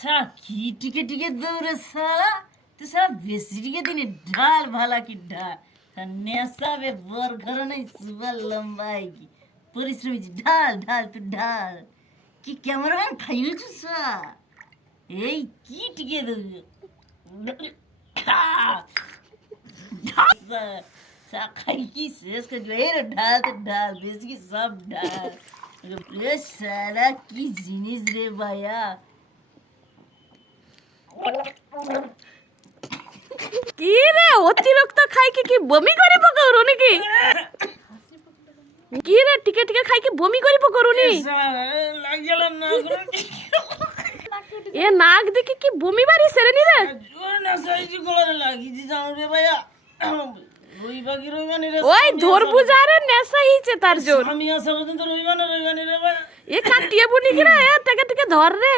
साला की टिके टिके दौड़े साला तो साला बेसी टिके दिने ढाल भाला की ढाल नेसा बे बर घर नहीं सुबह लंबाएगी परिश्रमी ढाल ढाल तू ढाल কি ক্যামেরাম্যান খাইয়েছ এই কি টিকে দেবে খাই কি শেষ করে দিবে এর ঢাল তো ঢাল বেশি কি সব ঢাল এ সারা কি জিনিস রে ভাইয়া কি রে অতিরিক্ত খাই কি বমি করে পকাও নাকি কি রে টিকে টিকে খাই কি বমি করে পকাও নি লাগেল না এ নাক দেখে কি বমি বাড়ি সেরে নি রে জোর না সাইজি গলা লাগিছি জানো রে ভাইয়া রইবাগি রইবানি রে ওই ধরবুজারে নেশা হিছে তার জোর আমি আসা পর্যন্ত রইবানি রে ভাইয়া এ কাটিয়ে বুনি কি রে টিকে টিকে ধর রে